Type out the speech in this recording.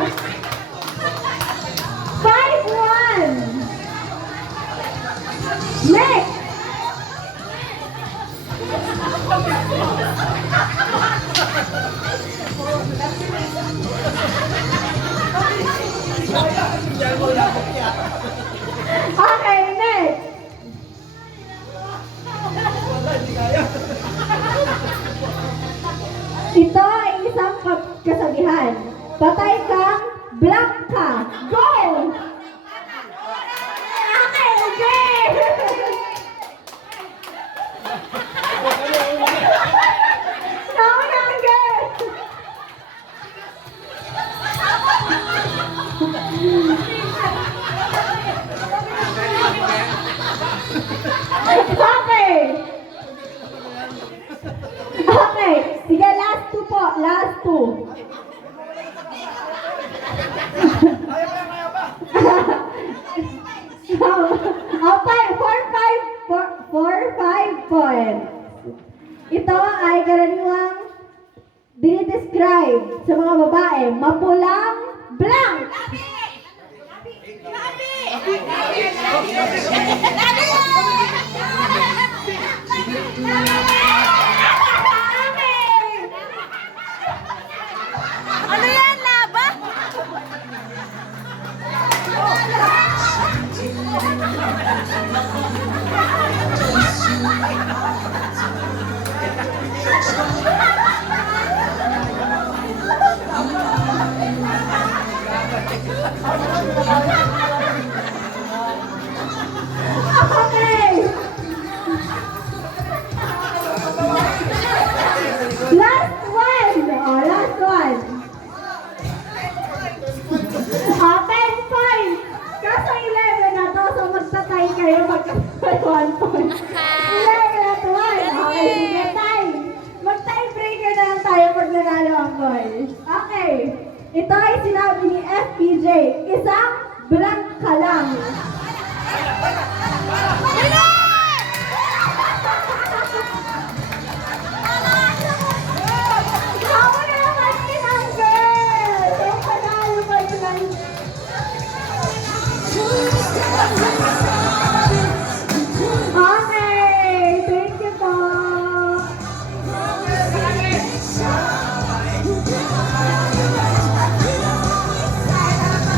5-1. Next. Okay, next. Ito ay isang kasabihan. Patay kang black ka. Go! Okay, okay! No longer! Okay! Okay, sige, last two po, last two. Okay, 4-5 points. Ito ay karaniwang dinidescribe sa mga babae, mapulang blank. Ano yan, laba? Okay. Last one. Oh, last one. 10 points. Kaso 11 na to, so magtatay kayo magkasal 1 point. 11 at 1. Okay, sige, time. Mag-tiebreaker na lang tayo pag nanalo ang boys. Okay. Ito ay sinabi ni FPJ. Isang blank ka lang.